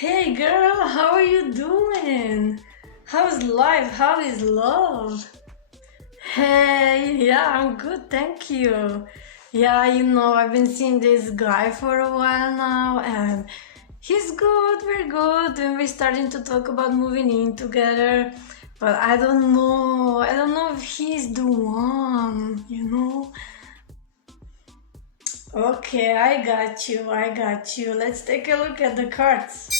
Hey girl, how are you doing? How's life? How is love? Hey, yeah, I'm good, thank you. Yeah, I've been seeing this guy for a while now, and he's good, we're good, and we're starting to talk about moving in together. But I don't know if he's the one. Okay, I got you. Let's take a look at the cards.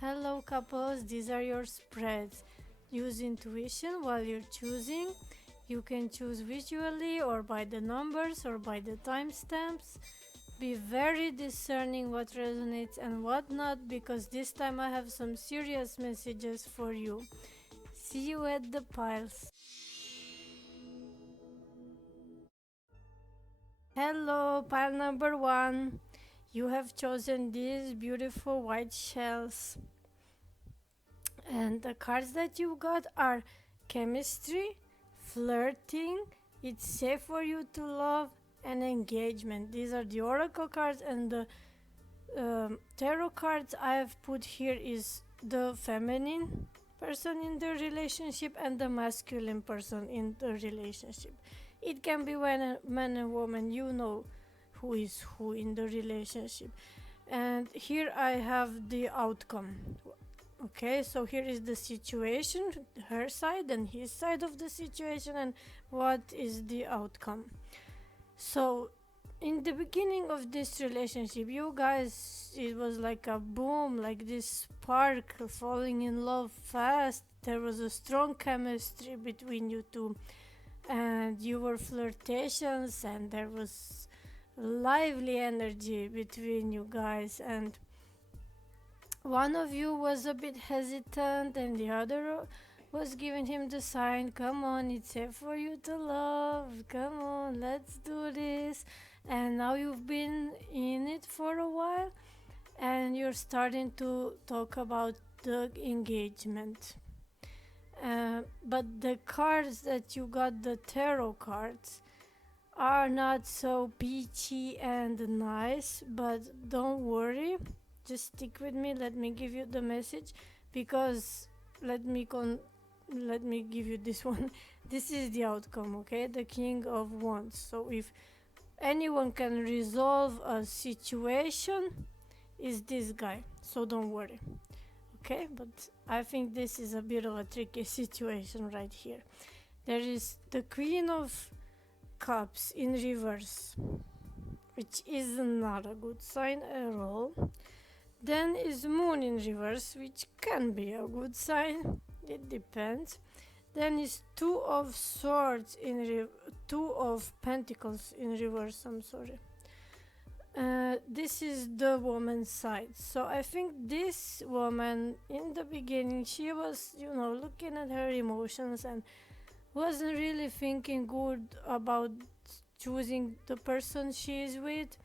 Hello couples, these are your spreads. Use intuition while you're choosing. You can choose visually or by the numbers or by the timestamps. Be very discerning what resonates and what not, because this time I have some serious messages for you. See you at the piles. Hello, pile number one. You have chosen these beautiful white shells. And the cards that you got are chemistry, flirting, it's safe for you to love, and engagement. These are the oracle cards, and the tarot cards I have put here is the feminine person in the relationship and the masculine person in the relationship. It can be when a man and woman, you know who is who in the relationship. And here I have the outcome. Okay, so here is the situation, her side and his side of the situation, and what is the outcome. So in the beginning of this relationship, you guys, it was like a boom, like this spark, falling in love fast. There was a strong chemistry between you two, and you were flirtatious, and there was lively energy between you guys, and one of you was a bit hesitant and the other was giving him the sign, come on, it's safe for you to love, come on, let's do this. And now you've been in it for a while and you're starting to talk about the engagement. But the cards that you got, the tarot cards, are not so peachy and nice, but don't worry, just stick with me. Let me give you the message, because let me give you this one. This is the outcome, okay? The King of Wands. So if anyone can resolve a situation, is this guy, so don't worry, okay? But I think this is a bit of a tricky situation right here. There is the Queen of Cups in reverse, which is not a good sign at all. Then is Moon in reverse, which can be a good sign, it depends. Then is Two of Swords in Two of Pentacles in reverse, I'm sorry. This is the woman's side. So I think this woman, in the beginning, she was, looking at her emotions and wasn't really thinking good about choosing the person she is with.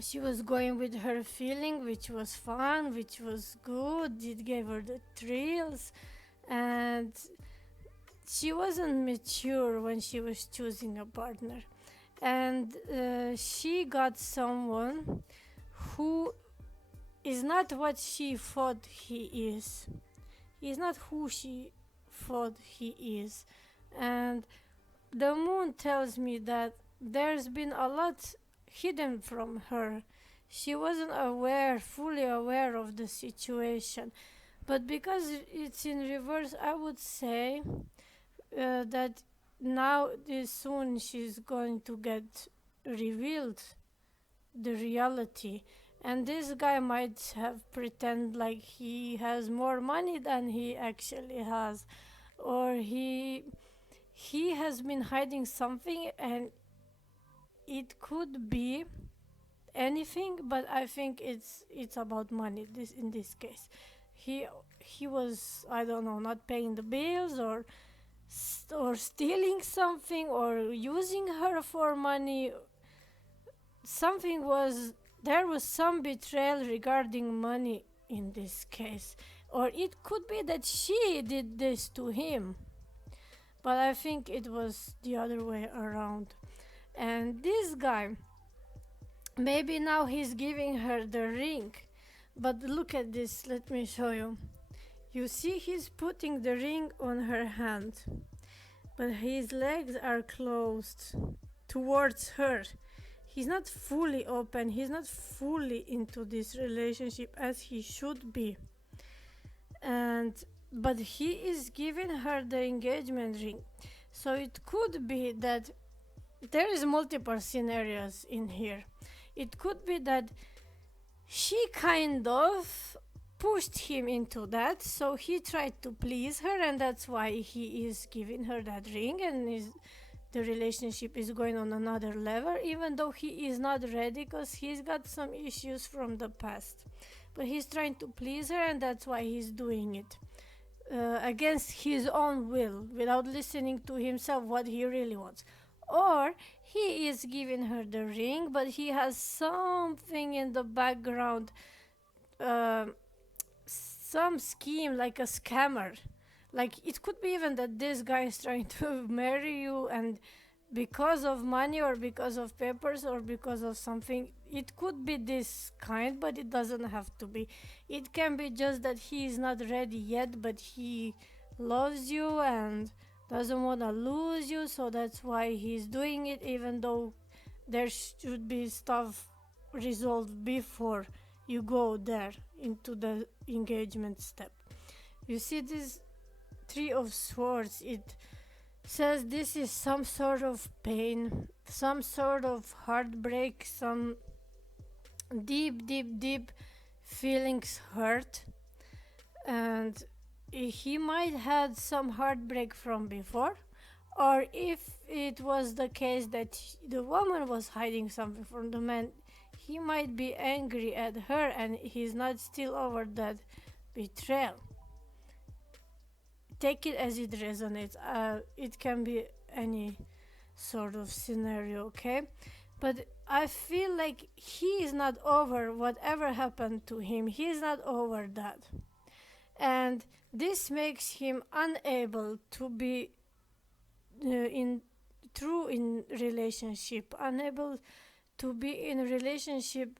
She was going with her feeling, which was fun, which was good, it gave her the thrills, and she wasn't mature when she was choosing a partner. And she got someone who is not what she thought he is. He's not who she thought he is. And the moon tells me that there's been a lot hidden from her. She wasn't fully aware of the situation. But because it's in reverse, I would say that now soon she's going to get revealed the reality. And this guy might have pretend like he has more money than he actually has, or he has been hiding something, and it could be anything, but I think it's about money. In this case, he was, I don't know, not paying the bills, or stealing something, or using her for money. There was some betrayal regarding money in this case, or it could be that she did this to him. but I think it was the other way around. And this guy, maybe now he's giving her the ring, but look at this, let me show you. You see, he's putting the ring on her hand, but his legs are closed towards her. He's not fully open, he's not fully into this relationship as he should be. But he is giving her the engagement ring. So it could be that there is multiple scenarios in here. It could be that she kind of pushed him into that, so he tried to please her, and that's why he is giving her that ring, and the relationship is going on another level, even though he is not ready because he's got some issues from the past. But he's trying to please her, and that's why he's doing it against his own will, without listening to himself what he really wants. Or he is giving her the ring, but he has something in the background, some scheme, like a scammer. Like, it could be even that this guy is trying to marry you, and because of money or because of papers or because of something. It could be this kind, but it doesn't have to be. It can be just that he is not ready yet, but he loves you and doesn't want to lose you, so that's why he's doing it, even though there should be stuff resolved before you go there into the engagement step. You see this Three of Swords, it says this is some sort of pain, some sort of heartbreak, some deep feelings hurt, and he might had some heartbreak from before, or if it was the case that the woman was hiding something from the man, he might be angry at her and he's not still over that betrayal. Take it as it resonates. It can be any sort of scenario, okay? But I feel like he is not over whatever happened to him. He is not over that. And this makes him unable to be in relationship, unable to be in a relationship,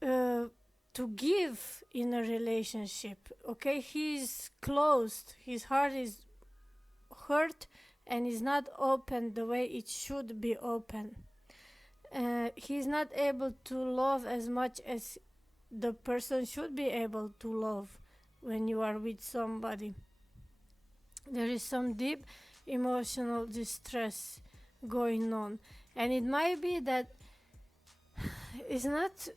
to give in a relationship, okay? He's closed, his heart is hurt and is not open the way it should be open. He's not able to love as much as the person should be able to love when you are with somebody. There is some deep emotional distress going on, and it might be that it's not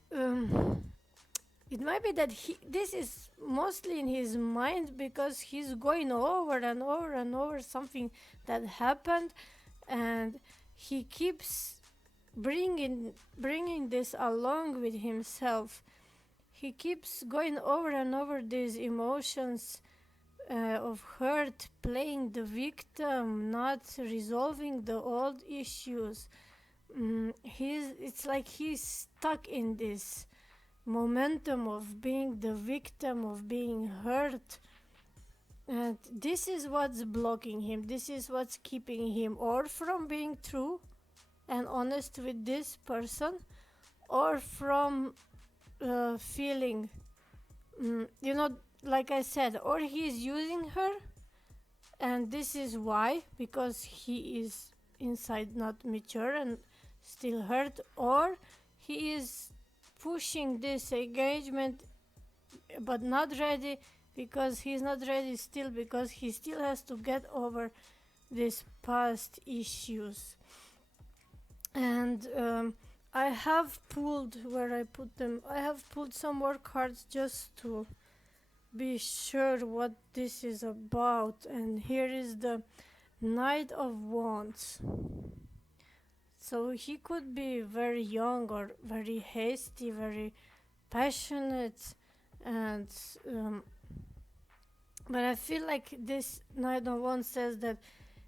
it might be that this is mostly in his mind, because he's going over and over and over something that happened, and he keeps bringing this along with himself. He keeps going over and over these emotions of hurt, playing the victim, not resolving the old issues. It's like he's stuck in this momentum of being the victim, of being hurt, and this is what's blocking him. This is what's keeping him or from being true and honest with this person, or from feeling, like I said, or he's using her, and this is why, because he is inside not mature and still hurt, or he is pushing this engagement but not ready, because he's not ready still, because he still has to get over these past issues. And I have pulled, where I put them, I have pulled some more cards just to be sure what this is about. And here is the Knight of Wands. So he could be very young or very hasty, very passionate, and but I feel like this Knight of Wands says that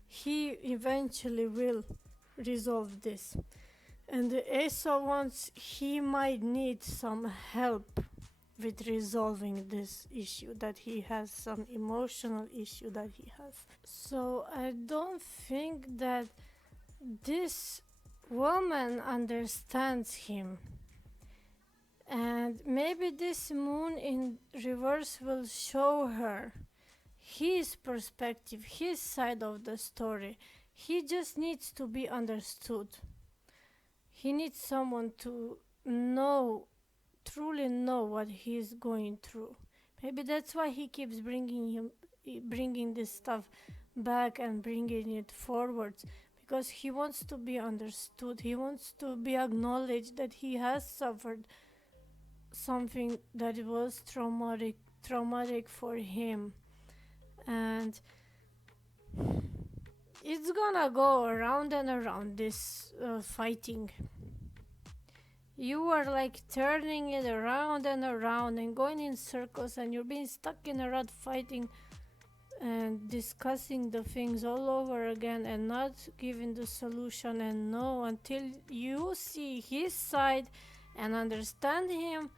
he eventually will resolve this. And the Ace of Wands, he might need some help with resolving this issue that he has, some emotional issue that he has. So I don't think that this woman understands him. And maybe this moon in reverse will show her his perspective, his side of the story. He just needs to be understood. He needs someone to know, truly know what he's going through. Maybe that's why he keeps bringing this stuff back and bringing it forward, because he wants to be understood. He wants to be acknowledged that he has suffered something that was traumatic for him. And it's gonna go around and around, this fighting. You are like turning it around and around and going in circles, and you're being stuck in a rut, fighting and discussing the things all over again and not giving the solution. And no, until you see his side and understand him,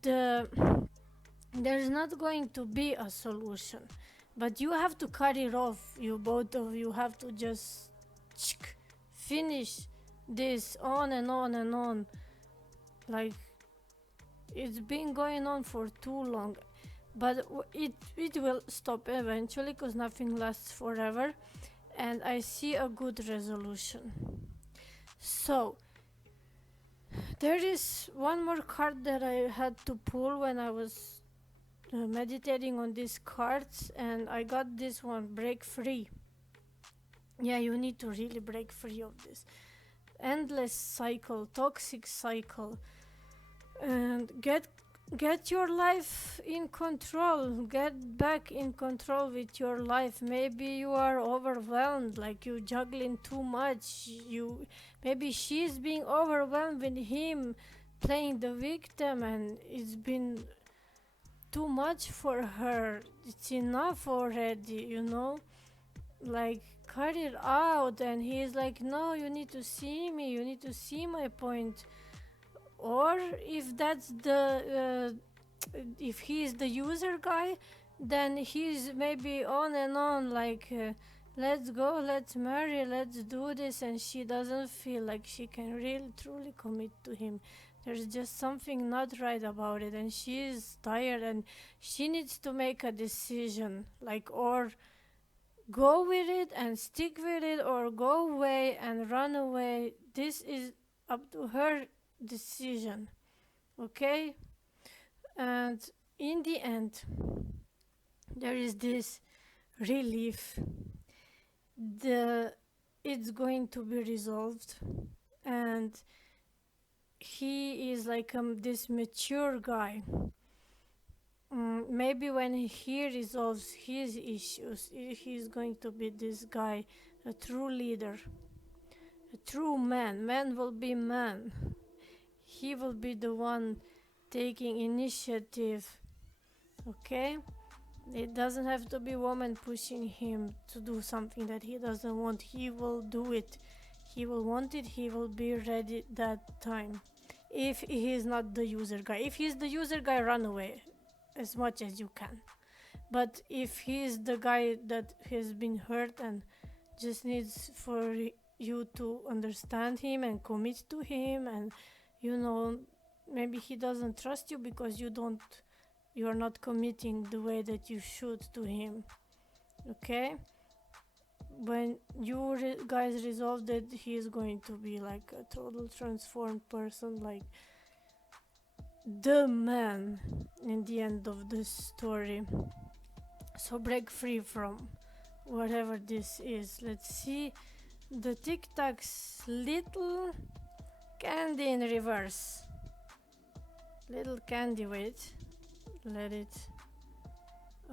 there's not going to be a solution. But you have to cut it off. You both of you have to just finish this on and on and on. Like, it's been going on for too long. But it will stop eventually, because nothing lasts forever. And I see a good resolution. So there is one more card that I had to pull when I was meditating on these cards, and I got this one: break free. Yeah, you need to really break free of this endless cycle, toxic cycle, and get your life in control. Get back in control with your life. Maybe you are overwhelmed, like you juggling too much. Maybe she's being overwhelmed with him playing the victim, and it's been too much for her. It's enough already, like, cut it out. And he's like, no, you need to see me, you need to see my point. Or if that's if he's the user guy, then he's maybe on and on, like, let's go, let's marry, let's do this, and she doesn't feel like she can really truly commit to him. There's just something not right about it, and she's tired, and she needs to make a decision, like, or go with it and stick with it, or go away and run away. This is up to her decision, okay? And in the end, there is this relief. It's going to be resolved, and he is like this mature guy. Maybe when he resolves his issues, he's going to be this guy, a true leader, a true man. Man will be man. He will be the one taking initiative, okay? It doesn't have to be woman pushing him to do something that he doesn't want. He will do it. He will want it. He will be ready that time. If he is not the user guy. If he's the user guy, run away as much as you can. But if he is the guy that has been hurt and just needs for you to understand him and commit to him, and maybe he doesn't trust you because you are not committing the way that you should to him, okay? When you guys resolve that, he is going to be like a total transformed person, like the man in the end of the story. So break free from whatever this is. Let's see the Tic Tacs. Little candy in reverse. Little candy, wait, let it,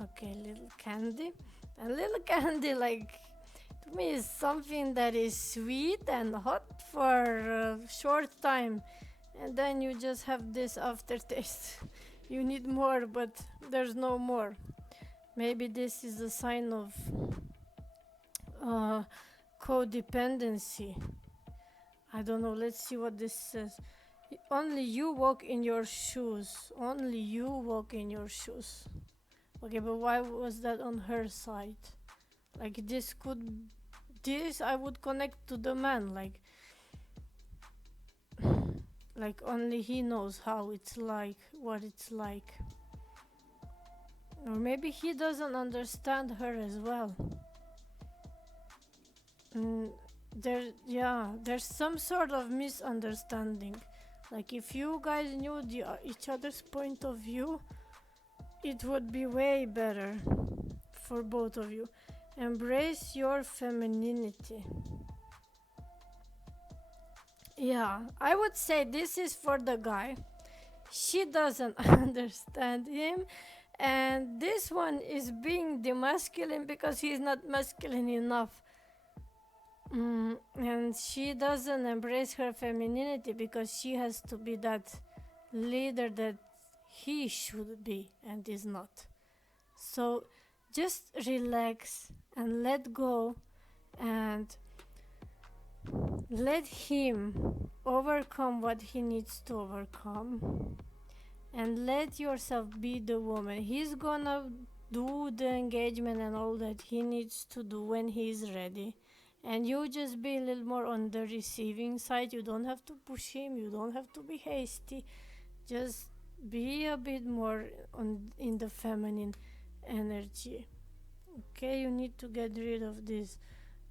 okay, little candy. And little candy, like, to me, is something that is sweet and hot for a short time, and then you just have this aftertaste. You need more, but there's no more. Maybe this is a sign of codependency. I don't know, let's see what this says. Only you walk in your shoes. Only you walk in your shoes. Okay, but why was that on her side? Like this I would connect to the man, like only he knows how it's like, what it's like. Or maybe he doesn't understand her as well. There's some sort of misunderstanding. Like if you guys knew each other's point of view, it would be way better for both of you. Embrace your femininity. Yeah, I would say this is for the guy. She doesn't understand him, and this one is being demasculine because he's not masculine enough. And she doesn't embrace her femininity because she has to be that leader that he should be and is not. So just relax and let go and let him overcome what he needs to overcome, and let yourself be the woman. He's gonna do the engagement and all that he needs to do when he's ready, and you just be a little more on the receiving side. You don't have to push him, you don't have to be hasty, just be a bit more in the feminine energy. Okay, you need to get rid of these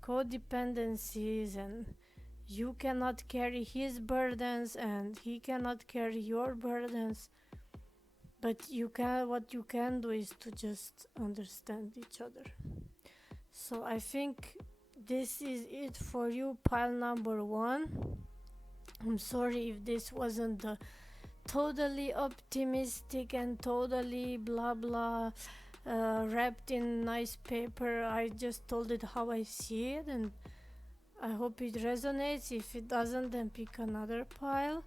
codependencies, and you cannot carry his burdens and he cannot carry your burdens, but what you can do is to just understand each other. So I think this is it for you, pile number 1. I'm sorry if this wasn't the totally optimistic and totally blah blah wrapped in nice paper. I just told it how I see it, and I hope it resonates. If it doesn't, then pick another pile.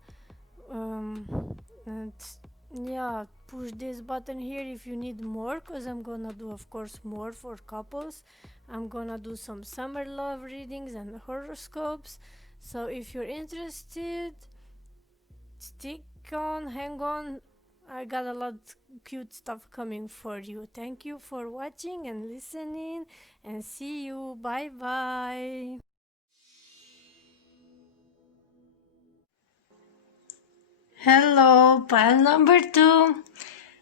And yeah, push this button here if you need more, because I'm gonna do, of course, more for couples. I'm gonna do some summer love readings and horoscopes. So if you're interested, stick on, hang on. I got a lot cute stuff coming for you. Thank you for watching and listening, and see you. Bye bye. Hello, pile number 2.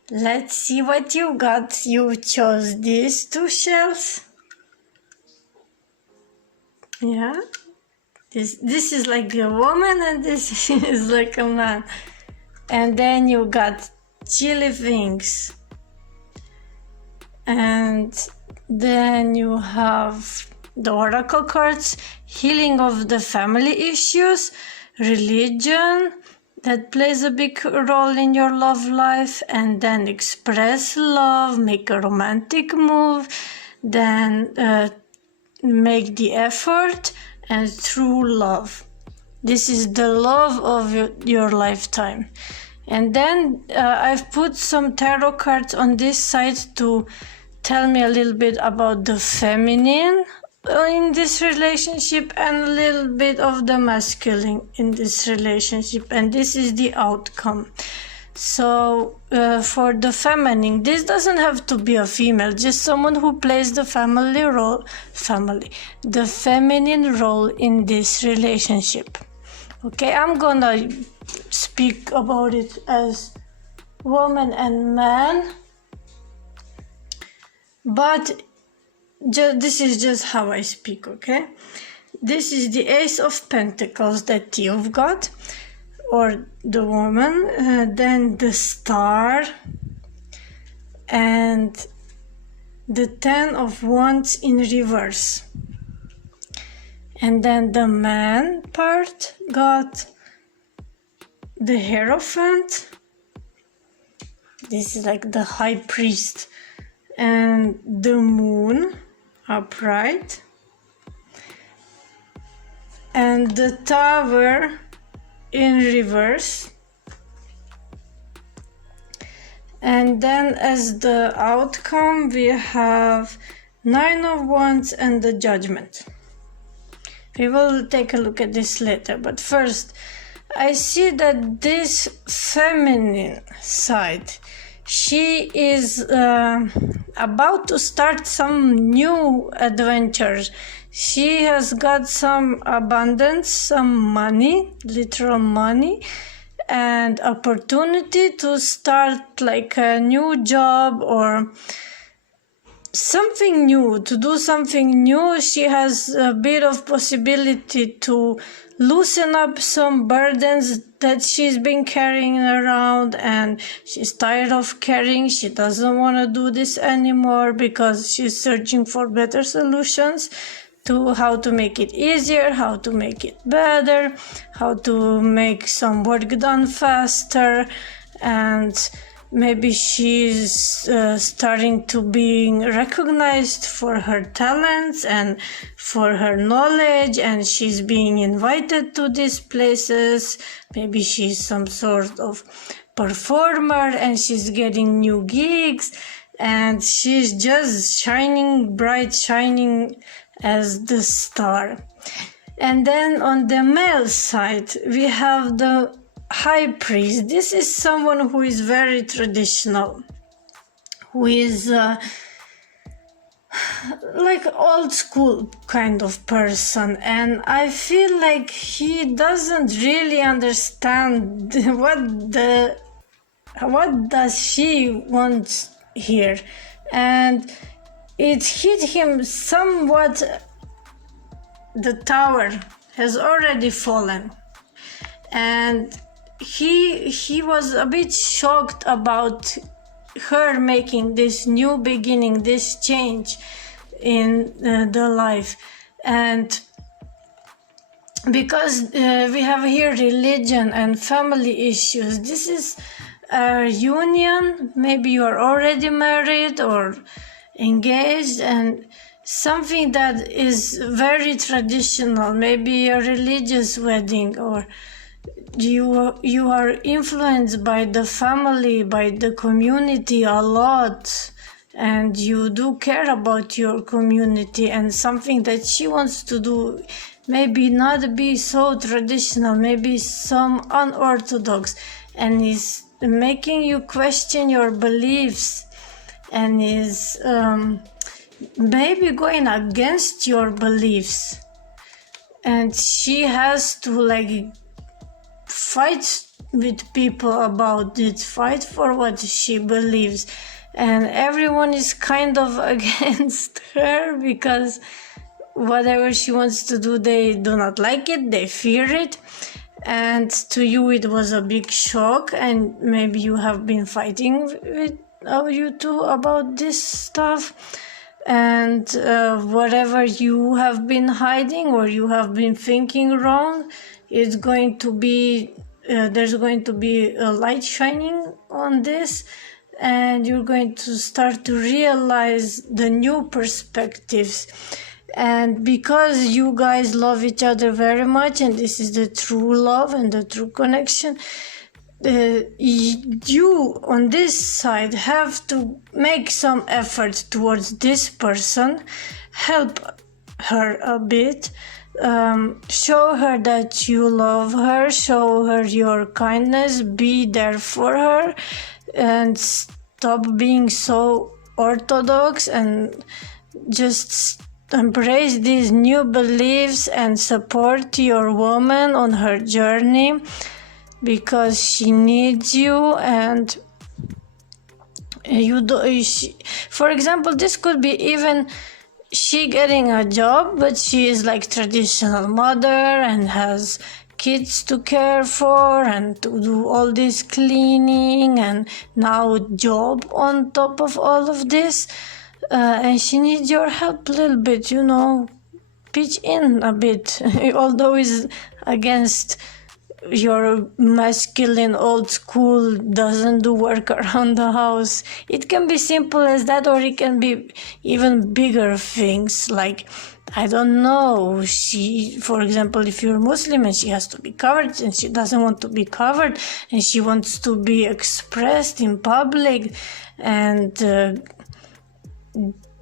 Let's see what you got. You chose these 2 shells. Yeah. This is like a woman and this is like a man. And then you got chili wings. And then you have the oracle cards, healing of the family issues, religion, that plays a big role in your love life, and then express love, make a romantic move, then make the effort, and true love. This is the love of your lifetime. And then I've put some tarot cards on this side to tell me a little bit about the feminine in this relationship and a little bit of the masculine in this relationship, and this is the outcome. So for the feminine, this doesn't have to be a female, just someone who plays the the feminine role in this relationship. Okay, I'm gonna speak about it as woman and man, but this is just how I speak, okay? This is the Ace of Pentacles that you've got, or the woman, then the Star, and the 10 of Wands in reverse. And then the man part got the Hierophant. This is like the High Priest, and the Moon upright, and the Tower in reverse. And then as the outcome we have 9 of Wands and the Judgment. We will take a look at this later, but first I see that this feminine side, she is about to start some new adventures. She has got some abundance, some money, literal money, and opportunity to start like a new job or something new, to do something new. She has a bit of possibility to loosen up some burdens that she's been carrying around, and she's tired of carrying. She doesn't want to do this anymore because she's searching for better solutions to how to make it easier, how to make it better, how to make some work done faster. And maybe she's starting to being recognized for her talents and for her knowledge, and she's being invited to these places. Maybe she's some sort of performer and she's getting new gigs, and she's just shining bright, shining as the star. And then on the male side, we have the high priest. This is someone who is very traditional, who is like old school kind of person, and I feel like he doesn't really understand what does she want here, and it hit him somewhat. The tower has already fallen, and he was a bit shocked about her making this new beginning, this change in the life. And because we have here religion and family issues, this is a union. Maybe you are already married or engaged, and something that is very traditional, maybe a religious wedding, or you are influenced by the family, by the community a lot, and you do care about your community, and something that she wants to do maybe not be so traditional, maybe some unorthodox, and is making you question your beliefs, and is maybe going against your beliefs, and she has to like fight with people about it, fight for what she believes, and everyone is kind of against her because whatever she wants to do, they do not like it, they fear it. And to you it was a big shock, and maybe you have been fighting with you two about this stuff, and whatever you have been hiding or you have been thinking wrong is going to be there's going to be a light shining on this, and you're going to start to realize the new perspectives. And because you guys love each other very much, and this is the true love and the true connection, you on this side have to make some effort towards this person, help her a bit, show her that you love her, show her your kindness, be there for her, and stop being so orthodox and just embrace these new beliefs and support your woman on her journey, because she needs you. And for example, this could be even she getting a job, but she is like traditional mother and has kids to care for and to do all this cleaning, and now job on top of all of this, and she needs your help a little bit, pitch in a bit, although it's against your masculine old school, doesn't do work around the house. It can be simple as that, or it can be even bigger things, like, I don't know, she, for example, if you're Muslim and she has to be covered and she doesn't want to be covered and she wants to be expressed in public, and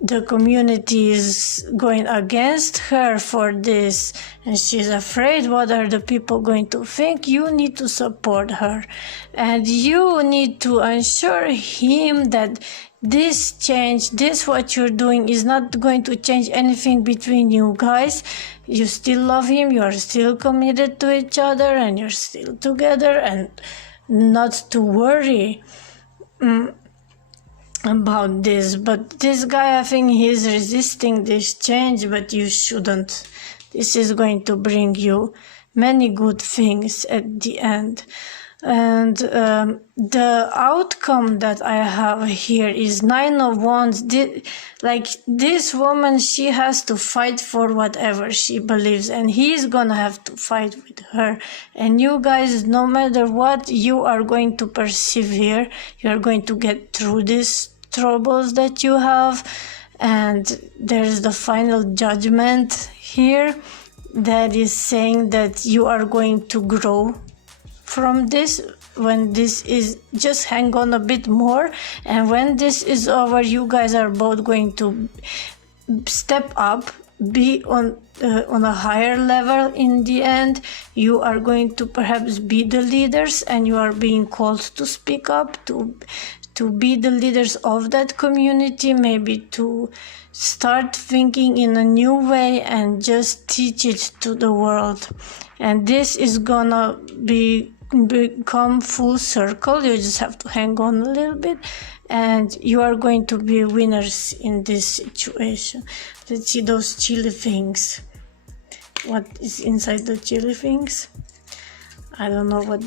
the community is going against her for this, and she's afraid what are the people going to think, you need to support her, and you need to assure him that this change, this what you're doing is not going to change anything between you guys. You still love him, you are still committed to each other, and you're still together, and not to worry about this. But this guy, I think he's resisting this change, but you shouldn't. This is going to bring you many good things at the end. And the outcome that I have here is 9 of Wands. Like this woman, she has to fight for whatever she believes, and he's gonna have to fight with her. And you guys, no matter what, you are going to persevere. You are going to get through these troubles that you have. And there's the final judgment here that is saying that you are going to grow from this. When this is, just hang on a bit more, and when this is over, you guys are both going to step up, be on a higher level. In the end, you are going to perhaps be the leaders, and you are being called to speak up, to be the leaders of that community, maybe to start thinking in a new way and just teach it to the world. And this is gonna become full circle. You just have to hang on a little bit, and you are going to be winners in this situation. Let's see those chili things. What is inside the chili things? I don't know what.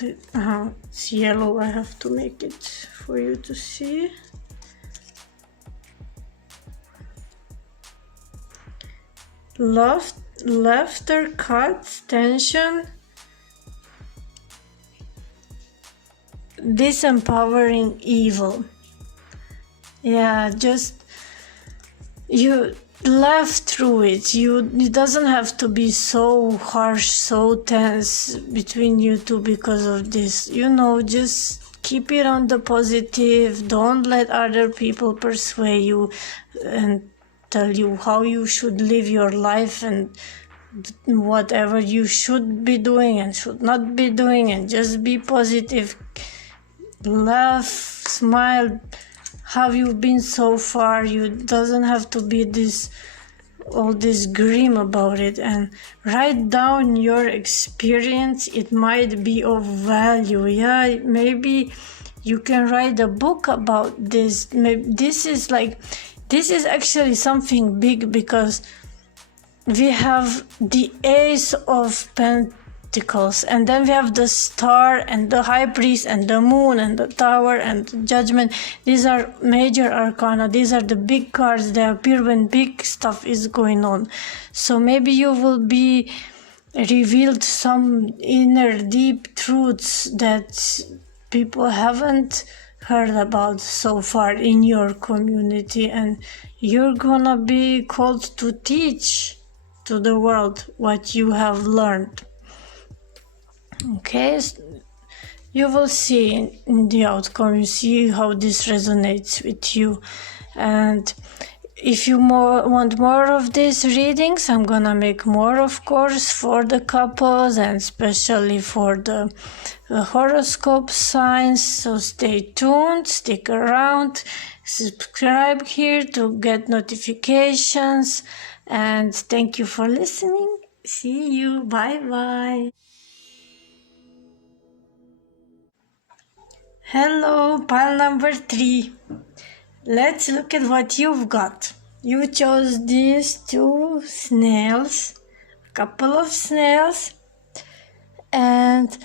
It's yellow. I have to make it for you to see. Laughter cuts tension. Disempowering evil. Yeah, just you laugh through it. It doesn't have to be so harsh, so tense between you two because of this. Just keep it on the positive. Don't let other people persuade you and tell you how you should live your life and whatever you should be doing and should not be doing, and just be positive. Laugh, smile. How you've been so far. You doesn't have to be all this grim about it, and write down your experience. It might be of value. Yeah, maybe you can write a book about this. Maybe this is actually something big, because we have the Ace of Pentacles, and then we have the Star and the High Priest and the Moon and the Tower and the Judgment. These are major arcana. These are the big cards that appear when big stuff is going on. So maybe you will be revealed some inner deep truths that people haven't heard about so far in your community, and you're gonna be called to teach to the world what you have learned. Okay, you will see in the outcome, you see how this resonates with you. And if you want more of these readings, I'm gonna make more, of course, for the couples and especially for the horoscope signs. So stay tuned, stick around, subscribe here to get notifications, and thank you for listening. See you, bye bye. Hello, pile number 3. Let's look at what you've got. You chose these 2 snails, a couple of snails, and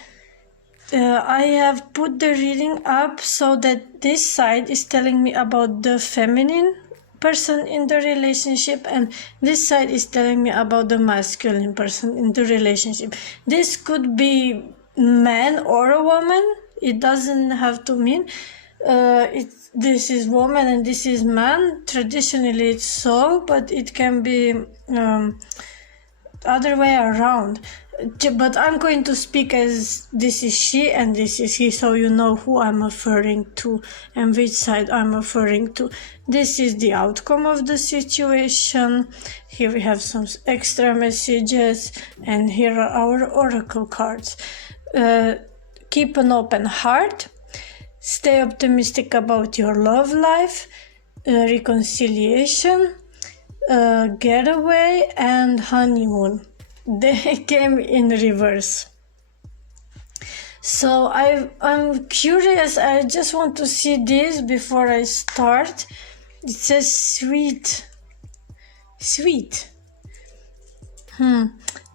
I have put the reading up so that this side is telling me about the feminine person in the relationship, and this side is telling me about the masculine person in the relationship. This could be man or a woman. It doesn't have to mean this is woman and this is man. Traditionally it's so, but it can be other way around. But I'm going to speak as this is she and this is he, so you know who I'm referring to and which side I'm referring to. This is the outcome of the situation. Here we have some extra messages, and here are our oracle cards. Keep an open heart. Stay optimistic about your love life. Reconciliation. Getaway and honeymoon. They came in reverse. So I'm curious. I just want to see this before I start. It says sweet.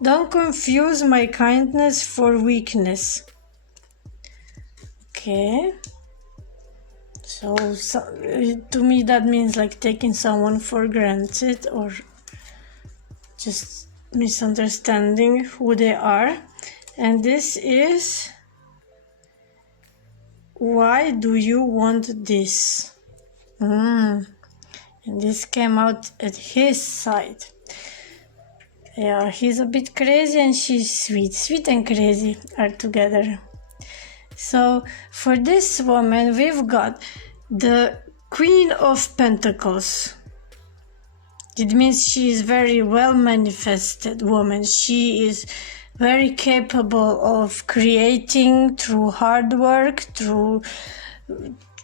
Don't confuse my kindness for weakness. Okay. So to me that means like taking someone for granted or just misunderstanding who they are. And this is, why do you want this? And this came out at his side. Yeah, he's a bit crazy and she's sweet. Sweet and crazy are together. So for this woman we've got the Queen of Pentacles. It means she is very well manifested woman. She is very capable of creating through hard work, through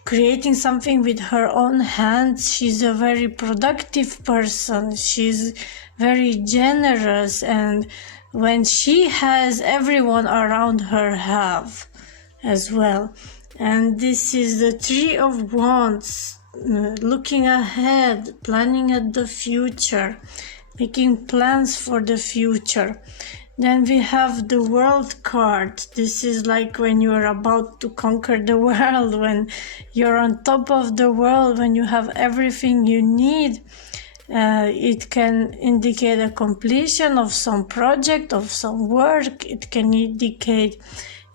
creating something with her own hands. She's a very productive person. She's very generous, and when she has, everyone around her have as well. And this is the Three of Wands. Looking ahead, planning at the future, making plans for the future. Then we have the World card. This is like when you're about to conquer the world, when you're on top of the world, when you have everything you need. It can indicate a completion of some project, of some work. It can indicate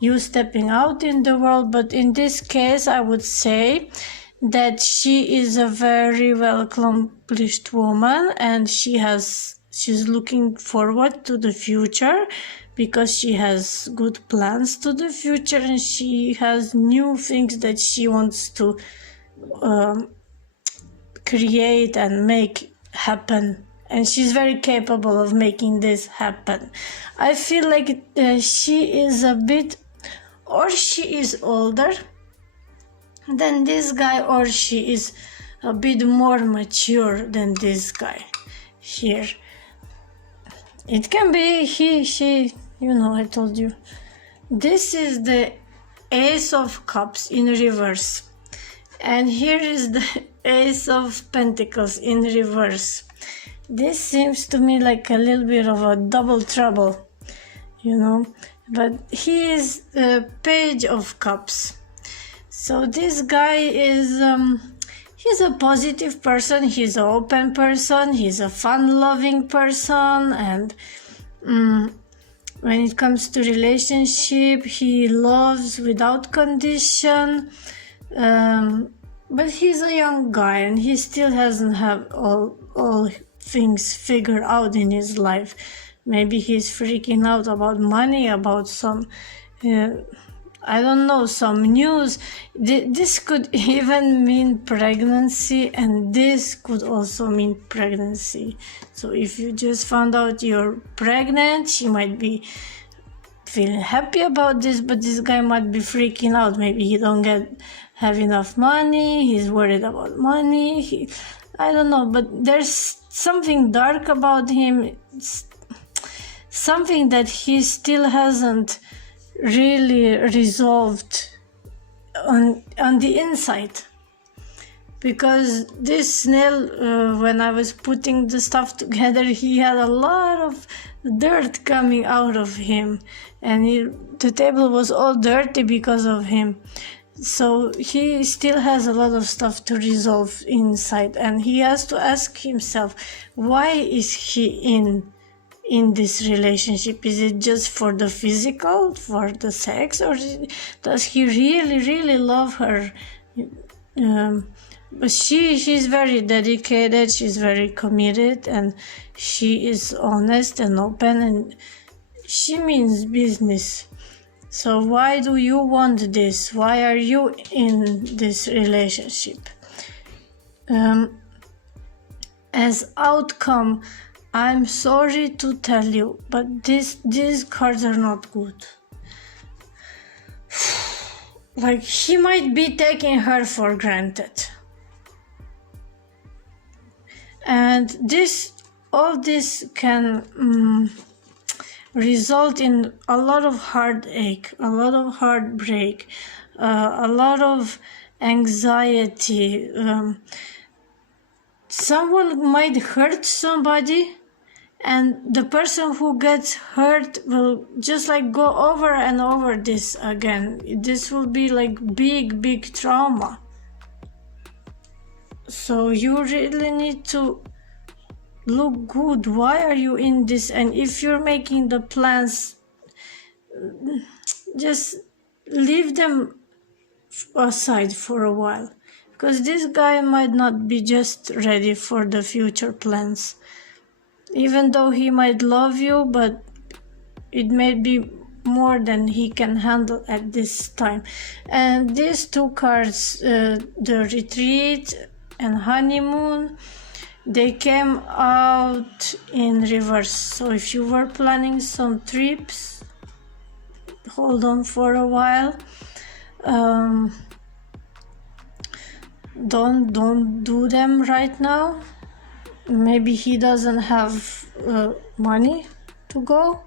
you stepping out in the world. But in this case, I would say that she is a very well accomplished woman, and she's looking forward to the future because she has good plans to the future, and she has new things that she wants to create and make happen, and she's very capable of making this happen. I feel like she is a bit, or she is older than this guy, or she is a bit more mature than this guy here. It can be he, she, you know, I told you. This is the Ace of Cups in reverse, and here is the Ace of Pentacles in reverse. This seems to me like a little bit of a double trouble, you know, but he is the Page of Cups. So this guy is, he's a positive person, he's an open person, he's a fun-loving person, and when it comes to relationship, he loves without condition, but he's a young guy and he still hasn't have all things figured out in his life. Maybe he's freaking out about money, about some I don't know, some news. This could even mean pregnancy, and this could also mean pregnancy. So if you just found out you're pregnant, she might be feeling happy about this, but this guy might be freaking out. Maybe he don't have enough money, he's worried about money, I don't know, but there's something dark about him. It's something that he still hasn't really resolved on the inside, because this snail, when I was putting the stuff together, he had a lot of dirt coming out of him, and the table was all dirty because of him. So he still has a lot of stuff to resolve inside, and he has to ask himself, why is he in this relationship? Is it just for the physical, for the sex, or does he really love her? But she's very dedicated, she's very committed, and she is honest and open, and she means business. So why do you want this? Why are you in this relationship? As outcome, I'm sorry to tell you, but these cards are not good. Like, he might be taking her for granted. And all this can result in a lot of heartache, a lot of heartbreak, a lot of anxiety. Someone might hurt somebody, and the person who gets hurt will just like go over and over this again. This will be like big trauma. So you really need to look good. Why are you in this? And if you're making the plans, just leave them aside for a while, because this guy might not be just ready for the future plans. Even though he might love you, but it may be more than he can handle at this time. And these two cards, the retreat and honeymoon, they came out in reverse. So if you were planning some trips, hold on for a while. Don't do them right now. Maybe he doesn't have money to go,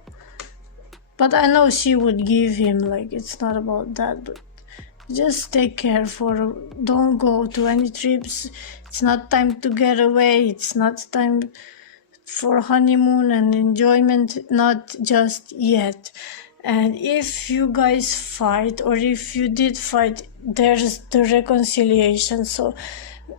but I know she would give him. Like, it's not about that, but just take care don't go to any trips. It's not time to get away. It's not time for honeymoon and enjoyment, not just yet. And if you guys fight, or if you did fight, there's the reconciliation. So,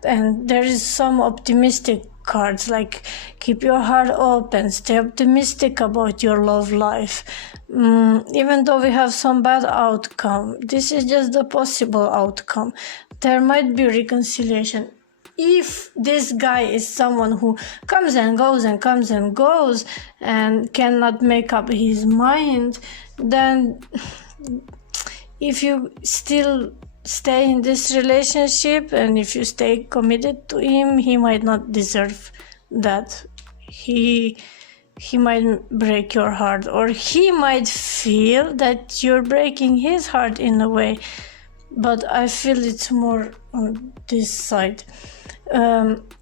and there is some optimistic cards, like keep your heart open, stay optimistic about your love life. Even though we have some bad outcome, this is just the possible outcome. There might be reconciliation. If this guy is someone who comes and goes and comes and goes and cannot make up his mind, then if you still stay in this relationship and if you stay committed to him, he might not deserve that. He might break your heart, or he might feel that you're breaking his heart in a way, but I feel it's more on this side.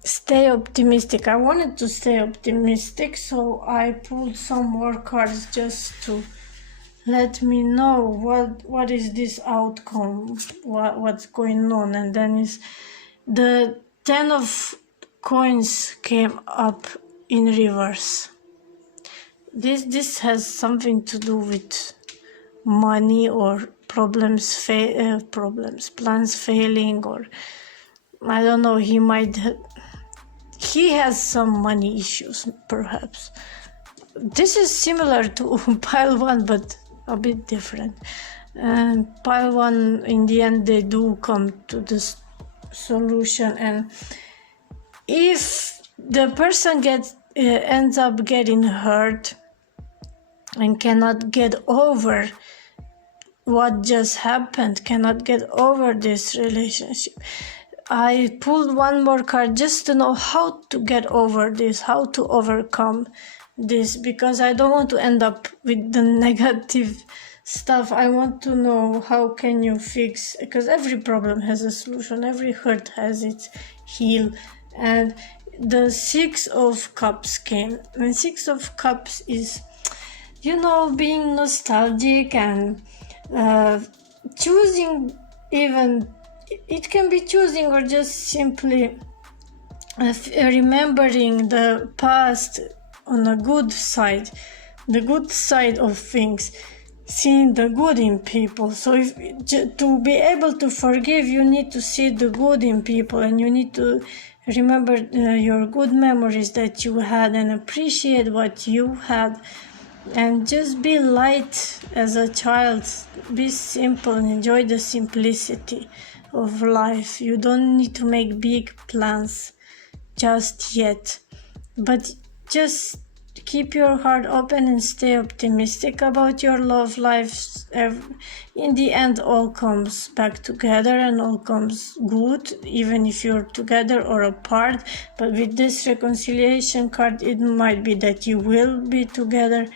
Stay optimistic. I wanted to stay optimistic, so I pulled some more cards just to let me know what is this outcome, what's going on. And then is the 10 of coins came up in reverse. This has something to do with money or plans failing, or I don't know, he has some money issues perhaps. This is similar to pile 1, but a bit different. And pile 1, in the end, they do come to this solution. And if the person ends up getting hurt and cannot get over what just happened, cannot get over this relationship, I pulled one more card just to know how to get over this, how to overcome this, because I don't want to end up with the negative stuff. I want to know how can you fix, because every problem has a solution, every hurt has its heal. And the 6 of Cups came, and 6 of Cups is, being nostalgic and choosing. Even it can be choosing or just simply remembering the past on a good side, the good side of things, seeing the good in people. So to be able to forgive, you need to see the good in people, and you need to remember your good memories that you had and appreciate what you had, and just be light as a child, be simple and enjoy the simplicity of life. You don't need to make big plans just yet, but just keep your heart open and stay optimistic about your love life. In the end, all comes back together and all comes good, even if you're together or apart. But with this reconciliation card, it might be that you will be together.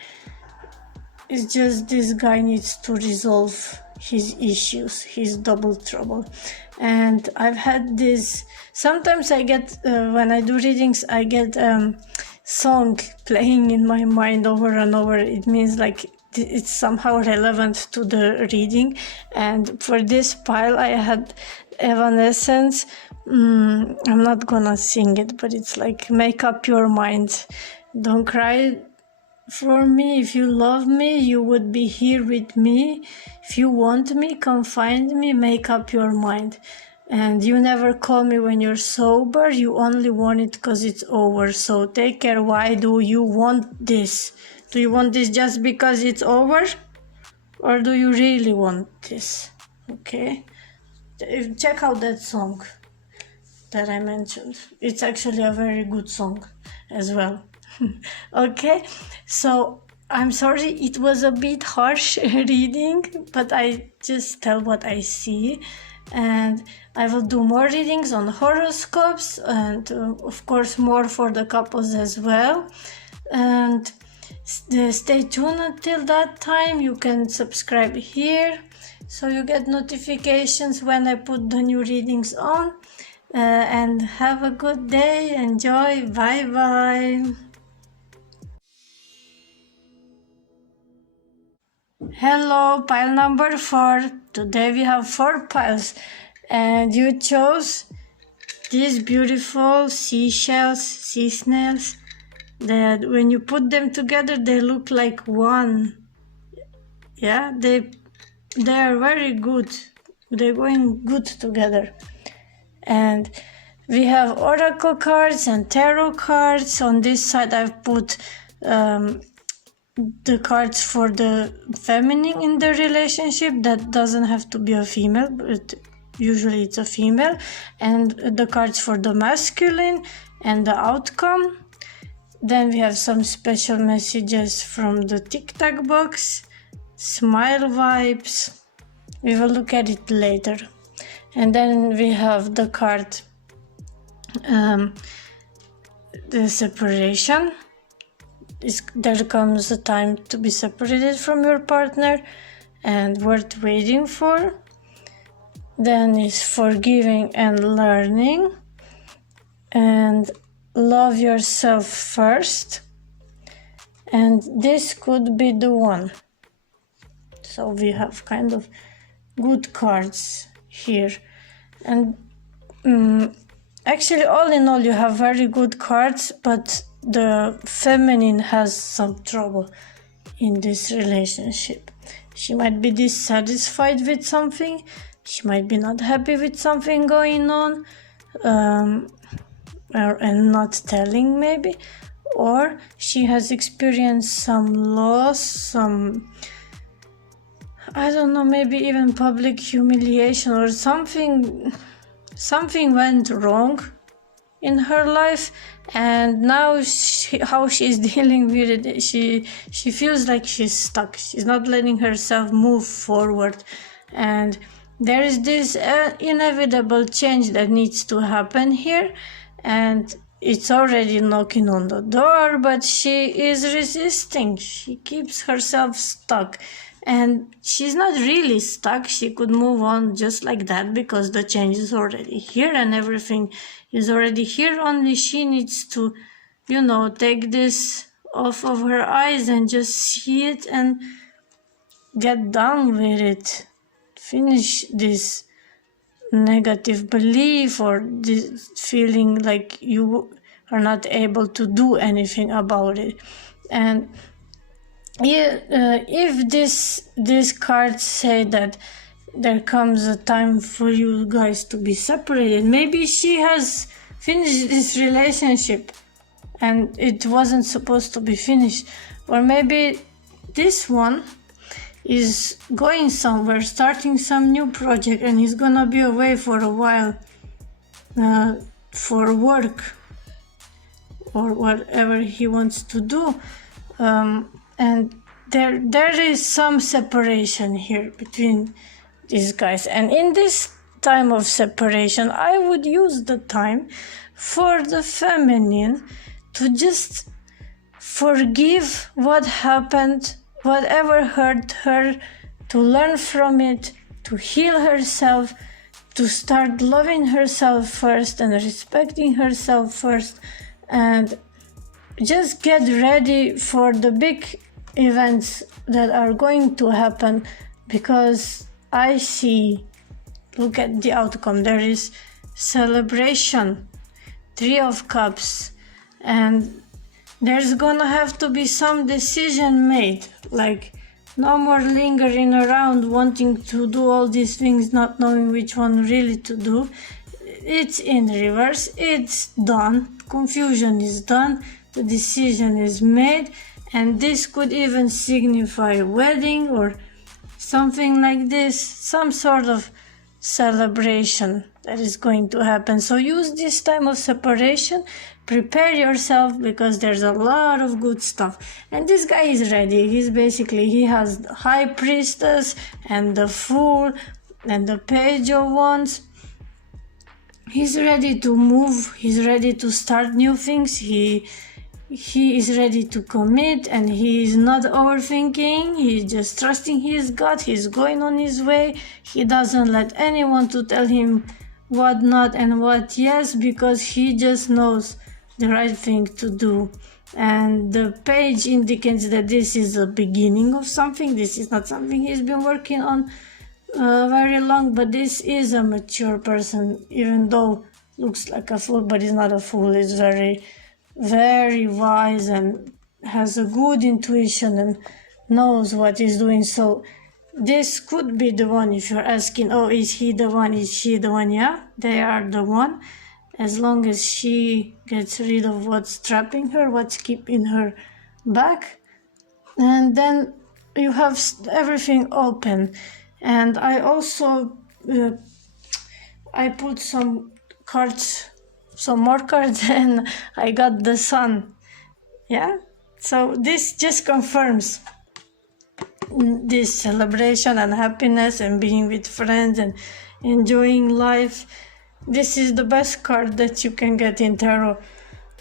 It's just this guy needs to resolve his issues, his double trouble. And I've had this, sometimes I get, when I do readings, I get song playing in my mind over and over. It means like it's somehow relevant to the reading. And for this pile, I had Evanescence. I'm not gonna sing it, but it's like, make up your mind. Don't cry for me. If you love me, you would be here with me. If you want me, come find me, make up your mind. And you never call me when you're sober, you only want it because it's over. So take care. Why do you want this? Do you want this just because it's over? Or do you really want this? Okay? Check out that song that I mentioned. It's actually a very good song as well. Okay, so I'm sorry it was a bit harsh reading, but I just tell what I see, and I will do more readings on horoscopes and of course more for the couples as well. And stay tuned until that time. You can subscribe here so you get notifications when I put the new readings on. And have a good day. Enjoy. Bye bye. Hello, pile number 4. Today we have 4 piles, and you chose these beautiful seashells, sea snails, that when you put them together they look like one. Yeah, they are very good. They're going good together. And we have oracle cards and tarot cards. On this side I've put the cards for the feminine in the relationship. That doesn't have to be a female, but usually it's a female. And the cards for the masculine and the outcome. Then we have some special messages from the Tic Tac box, smile vibes. We will look at it later. And then we have the card, the separation. There comes a time to be separated from your partner and worth waiting for. Then is forgiving and learning. And love yourself first. And this could be the one. So we have kind of good cards here. And actually, all in all, you have very good cards, but the feminine has some trouble in this relationship. She might be dissatisfied with something. She might be not happy with something going on, and not telling maybe. Or she has experienced some loss, some, I don't know, maybe even public humiliation or something went wrong in her life, and now how she's dealing with it, she feels like she's stuck. She's not letting herself move forward, and there is this inevitable change that needs to happen here, and it's already knocking on the door, but she is resisting. She keeps herself stuck. And she's not really stuck. She could move on just like that because the change is already here and everything is already here. Only she needs to, take this off of her eyes and just see it and get done with it. Finish this negative belief or this feeling like you are not able to do anything about it. And if these cards say that there comes a time for you guys to be separated, maybe she has finished this relationship and it wasn't supposed to be finished, or maybe this one is going somewhere, starting some new project, and he's gonna be away for a while for work or whatever he wants to do. And there is some separation here between these guys, and in this time of separation I would use the time for the feminine to just forgive what happened, whatever hurt her, to learn from it, to heal herself, to start loving herself first and respecting herself first, and just get ready for the big events that are going to happen, because I see, look at the outcome, there is celebration, 3 of Cups, and there's gonna have to be some decision made, like no more lingering around wanting to do all these things, not knowing which one really to do. It's in reverse, it's done, confusion is done, the decision is made, and this could even signify a wedding or something like this, some sort of celebration that is going to happen. So use this time of separation, prepare yourself, because there's a lot of good stuff. And this guy is ready. He has the High Priestess and the Fool and the Page of Wands. He's ready to move, he's ready to start new things, he is ready to commit, and he is not overthinking, he's just trusting his gut, he's going on his way, he doesn't let anyone to tell him what not and what yes, because he just knows the right thing to do. And the page indicates that this is the beginning of something, this is not something he's been working on very long, but this is a mature person, even though looks like a fool, but he's not a fool, he's very, very wise and has a good intuition and knows what he's doing. So this could be the one. If you're asking, oh, is he the one, is she the one? Yeah, they are the one, as long as she gets rid of what's trapping her, what's keeping her back. And then you have everything open. And I also I put some more cards, and I got the Sun. Yeah, so this just confirms this celebration and happiness and being with friends and enjoying life. This is the best card that you can get in tarot,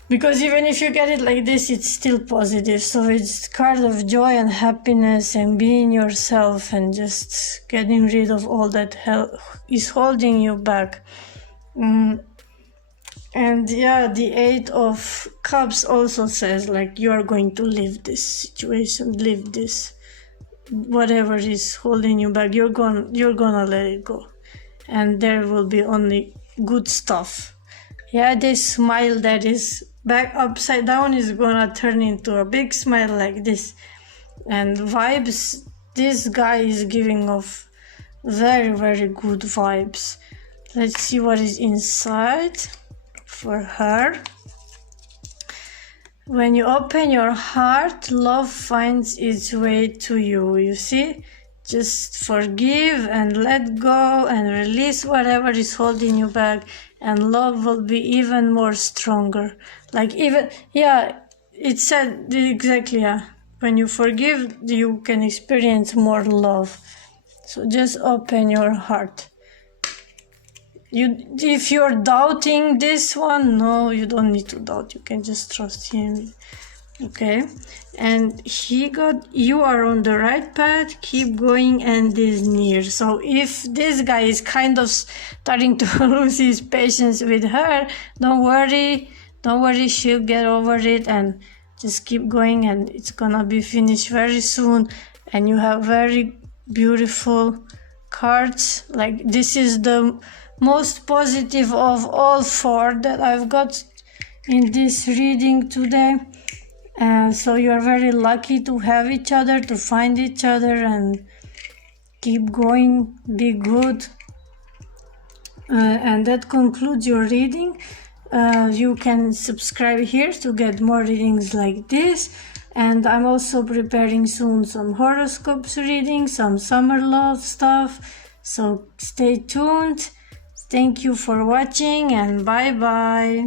because even if you get it like this, it's still positive. So it's card of joy and happiness and being yourself and just getting rid of all that is holding you back. And yeah, the 8 of Cups also says, like, you are going to leave this situation, leave this, whatever is holding you back, you're gonna let it go, and there will be only good stuff. Yeah, this smile that is back upside down is gonna turn into a big smile like this. And vibes, this guy is giving off very, very good vibes. Let's see what is inside for her. When you open your heart, love finds its way to you. You see? Just forgive and let go and release whatever is holding you back, and love will be even more stronger. Like, even, yeah, it said exactly, yeah. When you forgive, you can experience more love. So just open your heart. If you're doubting this one, no, you don't need to doubt. You can just trust him. Okay, and you are on the right path, keep going, and is near. So if this guy is kind of starting to lose his patience with her, don't worry, she'll get over it, and just keep going, and it's gonna be finished very soon. And you have very beautiful cards. Like, this is the most positive of all 4 that I've got in this reading today. So you're very lucky to have each other, to find each other, and keep going, be good. And that concludes your reading. You can subscribe here to get more readings like this. And I'm also preparing soon some horoscopes reading, some summer love stuff. So stay tuned. Thank you for watching, and bye bye.